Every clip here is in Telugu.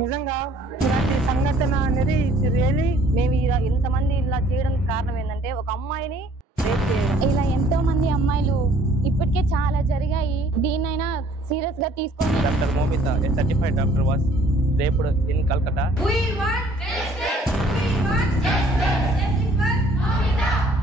నిజంగా ఇలాంటి సంఘటన అనేది రియల్లీ మేము ఇంతమంది ఇలా చేయడానికి కారణం ఏంటంటే ఒక అమ్మాయిని రేప్ చేయడం. ఇలా ఎంతో మంది అమ్మాయిలు ఇప్పటికే చాలా జరిగాయి. దీన్నైనా సీరియస్ గా తీసుకొని doctor మోమితా a certified doctor was raped in Calcutta.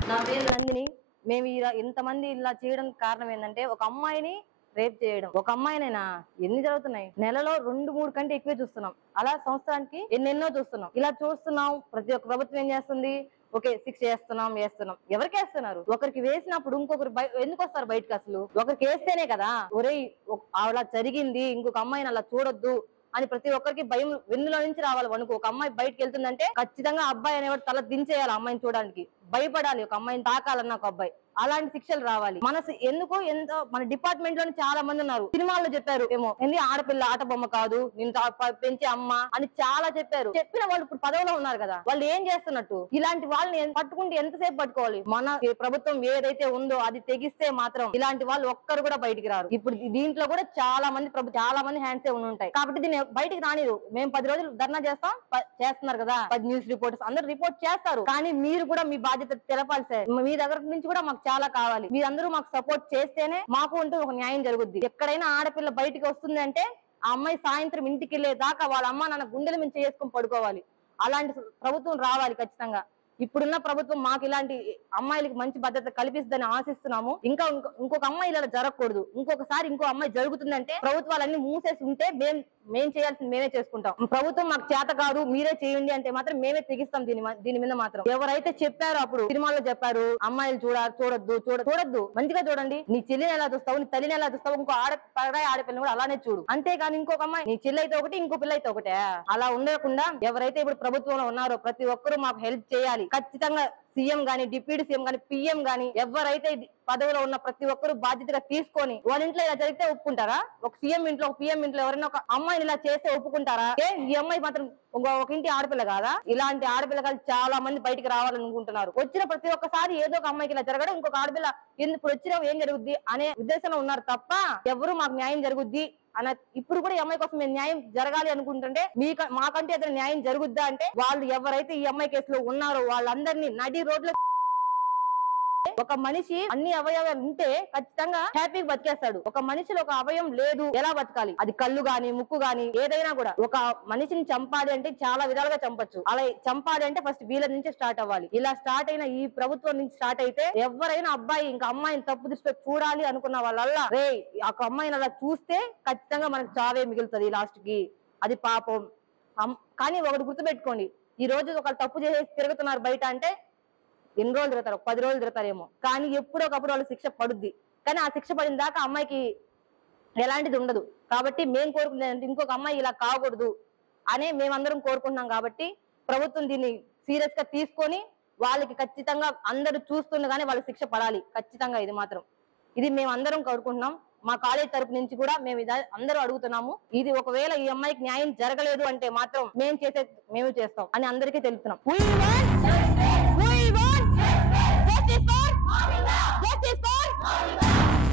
నా పేరు నందిని. మేము ఇంతమంది ఇలా చేయడానికి కారణం ఏంటంటే ఒక అమ్మాయిని రేప్ చేయడం. ఒక అమ్మాయినైనా ఎన్ని జరుగుతున్నాయి, నెలలో 2-3 కంటే ఎక్కువే చూస్తున్నాం. అలా సంవత్సరానికి ఎన్నెన్నో చూస్తున్నాం. ఇలా చూస్తున్నాం. ప్రతి ఒక్క ప్రభుత్వం ఏం చేస్తుంది, ఓకే శిక్ష వేస్తున్నాం. ఎవరికి వేస్తున్నారు? ఒకరికి వేసినప్పుడు ఇంకొకరు ఎందుకు వస్తారు బయటకు? అసలు ఒకరికి వేస్తేనే కదా ఒరే అలా జరిగింది, ఇంకొక అమ్మాయిని అలా చూడొద్దు అని ప్రతి ఒక్కరికి భయం వెన్నులో నుంచి రావాలి. వణుకు. ఒక అమ్మాయి బయటకు వెళ్తుందంటే ఖచ్చితంగా అబ్బాయి అనేవాడు తల దించేయాలి. అమ్మాయిని చూడడానికి భయపడాలి. ఒక అమ్మాయిని తాకాలన్న ఒక అబ్బాయి అలాంటి శిక్షలు రావాలి. ఎందుకు ఎంతో మన డిపార్ట్మెంట్ లోని చాలా మంది ఉన్నారు. సినిమాల్లో చెప్పారు ఏమో ఏంది ఆడపిల్ల ఆట బొమ్మ కాదు, నేను పెంచే అమ్మ అని చాలా చెప్పారు. చెప్పిన వాళ్ళు ఇప్పుడు పదవిలో ఉన్నారు కదా, వాళ్ళు ఏం చేస్తున్నట్టు? ఇలాంటి వాళ్ళని పట్టుకుంటే ఎంతసేపు పట్టుకోవాలి? మన ప్రభుత్వం ఏదైతే ఉందో అది తెగిస్తే మాత్రం ఇలాంటి వాళ్ళు ఒక్కరు కూడా బయటికి రారు. ఇప్పుడు దీంట్లో కూడా చాలా మంది హ్యాండ్స్ ఉండి ఉంటాయి. కాబట్టి దీన్ని బయటికి రానిరు. మేము 10 రోజులు ధర్నా చేస్తున్నారు కదా, 10 న్యూస్ రిపోర్టర్స్ అందరూ రిపోర్ట్ చేస్తారు. కానీ మీరు కూడా మీ బాధ్యత తెలపాలి సార్. మీ దగ్గర నుంచి కూడా మాకు చాలా కావాలి. మీరందరూ మాకు సపోర్ట్ చేస్తేనే మాకు అంటూ ఒక న్యాయం జరుగుద్ది. ఎక్కడైనా ఆడపిల్ల బయటికి వస్తుంది అంటే ఆ అమ్మాయి సాయంత్రం ఇంటికి వెళ్ళేదాకా వాళ్ళ అమ్మ నాన్న గుండెల మీద చేసుకుని పడుకోవాలి. అలాంటి ప్రభుత్వం రావాలి ఖచ్చితంగా. ఇప్పుడున్న ప్రభుత్వం మాకు ఇలాంటి అమ్మాయిలకి మంచి భద్రత కల్పిస్తుందని ఆశిస్తున్నాము. ఇంకొక అమ్మాయి ఇలా జరగకూడదు. ఇంకొకసారి ఇంకో అమ్మాయి జరుగుతుందంటే ప్రభుత్వాలన్నీ మూసేసి ఉంటే మేం చేయాల్సింది మేమే చేసుకుంటాం. ప్రభుత్వం మాకు చేత కాదు మీరే చేయండి అంటే మాత్రం మేమే తెగిస్తాం. దీని మీద మాత్రం ఎవరైతే చెప్పారో అప్పుడు సినిమాల్లో చెప్పారు అమ్మాయిలు చూడొద్దు మంచిగా చూడండి. నీ చెల్లిని ఎలా చూస్తావు, నీ తల్లిని ఎలా చూస్తావు, ఇంకో ఆడపిల్లని కూడా అలానే చూడు. అంతేగాని ఇంకొక అమ్మాయి నీ చెల్లి అయితే ఒకటి ఇంకో పిల్ల అయితే ఒకటే అలా ఉండకుండా ఎవరైతే ఇప్పుడు ప్రభుత్వంలో ఉన్నారో ప్రతి ఒక్కరూ మాకు హెల్ప్ చేయాలి. ఖచ్చితంగా సీఎం గాని, డిప్యూటీ సీఎం గాని, పిఎం గాని ఎవరైతే పదవిలో ఉన్న ప్రతి ఒక్కరు బాధ్యతగా తీసుకొని వాళ్ళ ఇంట్లో ఇలా జరిగితే ఒప్పుకుంటారా? ఒక సీఎం ఇంట్లో ఒక పిఎం ఇంట్లో ఎవరైనా ఒక అమ్మాయిని ఇలా చేస్తే ఒప్పుకుంటారా? ఈ అమ్మాయి మాత్రం ఒక ఇంటి ఆడపిల్ల కాదా? ఇలాంటి ఆడపిల్లలు చాలా మంది బయటికి రావాలనుకుంటున్నారు. వచ్చిన ప్రతి ఒక్కసారి ఏదో ఒక అమ్మాయికి ఇలా జరగడం, ఇంకొక ఆడపిల్ల ఎందుకు వచ్చినా ఏం జరుగుద్ది అనే ఉద్దేశంలో ఉన్నారు తప్ప ఎవరు మాకు న్యాయం జరుగుద్ది అన్న. ఇప్పుడు కూడా ఈ అమ్మాయి కోసం మేము న్యాయం జరగాలి అనుకుంటుంటే మాకంటే ఏదైనా న్యాయం జరుగుద్దా అంటే వాళ్ళు ఎవరైతే ఈ అమ్మాయి కేసులో ఉన్నారో వాళ్ళందరినీ నడి రోడ్లో ఒక మనిషి అన్ని అవయవాలు ఉంటే ఖచ్చితంగా హ్యాపీగా బతికేస్తాడు. ఒక మనిషిలో ఒక అవయం లేదు, ఎలా బతకాలి? అది కళ్ళు గాని, ముక్కు గాని ఏదైనా కూడా. ఒక మనిషిని చంపాలి అంటే చాలా విధాలుగా చంపొచ్చు. అలా చంపాలి అంటే ఫస్ట్ వీళ్ళ నుంచి స్టార్ట్ అవ్వాలి. ఇలా స్టార్ట్ అయిన ఈ ప్రభుత్వం నుంచి స్టార్ట్ అయితే ఎవరైనా అబ్బాయి ఇంకా అమ్మాయిని తప్పు దృష్టిలో చూడాలి అనుకున్న వాళ్ళ ఒక అమ్మాయిని అలా చూస్తే ఖచ్చితంగా మనకు చావే మిగులుతుంది లాస్ట్ కి. అది పాపం. కానీ ఒకటి గుర్తుపెట్టుకోండి, ఈ రోజు ఒకళ్ళు తప్పు చేసి తిరుగుతున్నారు బయట అంటే ఎన్ని రోజులు తిరుగుతారు? 10 రోజులు తిరుగుతారేమో. కానీ ఎప్పుడో ఒకప్పుడు వాళ్ళు శిక్ష పడుద్ది. కానీ ఆ శిక్ష పడిన దాకా అమ్మాయికి ఎలాంటిది ఉండదు. కాబట్టి మేము కోరుకునేది ఇంకొక అమ్మాయి ఇలా కాకూడదు అనే మేమందరం కోరుకుంటున్నాం. కాబట్టి ప్రభుత్వం దీన్ని సీరియస్ గా తీసుకొని వాళ్ళకి ఖచ్చితంగా అందరూ చూస్తుండగానే వాళ్ళకి శిక్ష పడాలి ఖచ్చితంగా. ఇది మేమందరం కోరుకుంటున్నాం. మా కాలేజ్ తరపు నుంచి కూడా మేము అందరూ అడుగుతున్నాము. ఇది ఒకవేళ ఈ అమ్మాయికి న్యాయం జరగలేదు అంటే మాత్రం మేము చేస్తాం అని అందరికీ తెలుపుతున్నాం.